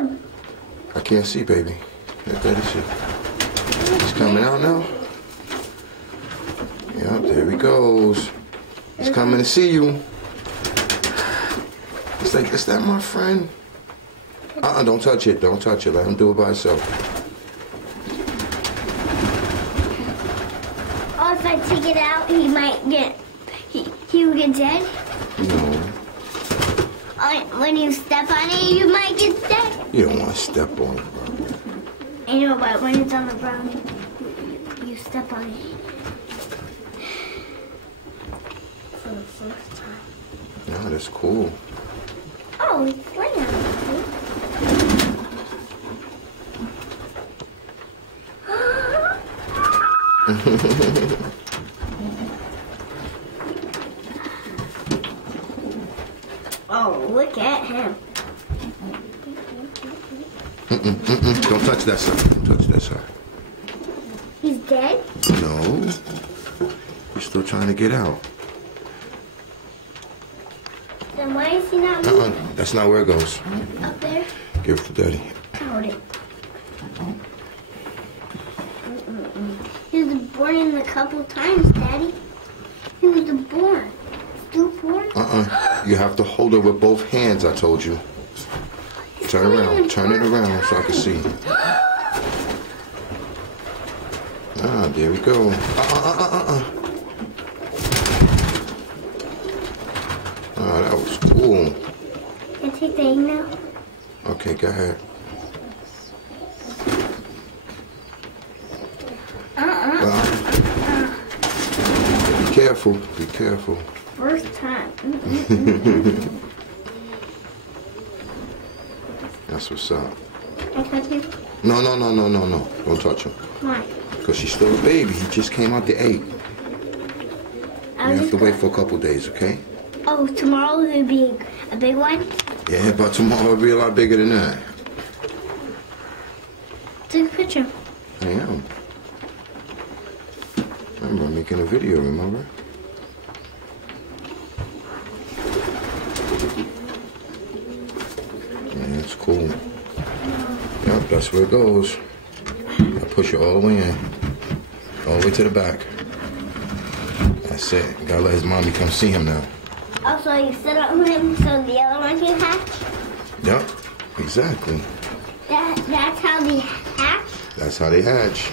him. I can't see, baby. Let Daddy see. He's coming out now. Yep, there he goes. He's coming to see you. He's like, is that my friend? Don't touch it. Don't touch it. Let him do it by himself. Oh, if I take it out, he might get... He will get dead? No. When you step on it, you might get dead? You don't want to step on it, bro. I know, but when it's on the ground, you step on it. For the first time. No, that's cool. Oh, it's playing on it. Oh, look at him. Don't touch that side. Don't touch that side. He's dead? No. He's still trying to get out. Then why is he not moving? That's not where it goes. Up there? Give it to Daddy. Hold it. He was born in a couple times, Daddy. He was born. Stillborn? You have to hold it with both hands, I told you. Turn around. Turn it around so I can see. There we go. That was cool. Can I take the egg now? Okay, go ahead. Be careful. Be careful. First time. That's what's up. Can I touch him? No. Don't touch him. Why? Because she's still a baby. He just came out the egg. You have to wait for a couple days, okay? Oh, tomorrow will be a big one? Yeah, but tomorrow will be a lot bigger than that. Take a picture. I am. Remember, I'm making a video, remember? Yeah, it's cool. Yep, that's where it goes. I push it all the way in. All the way to the back. That's it. Gotta let his mommy come see him now. Oh, so you sit on him so the other one can hatch? Yep, exactly. That's how they hatch? That's how they hatch.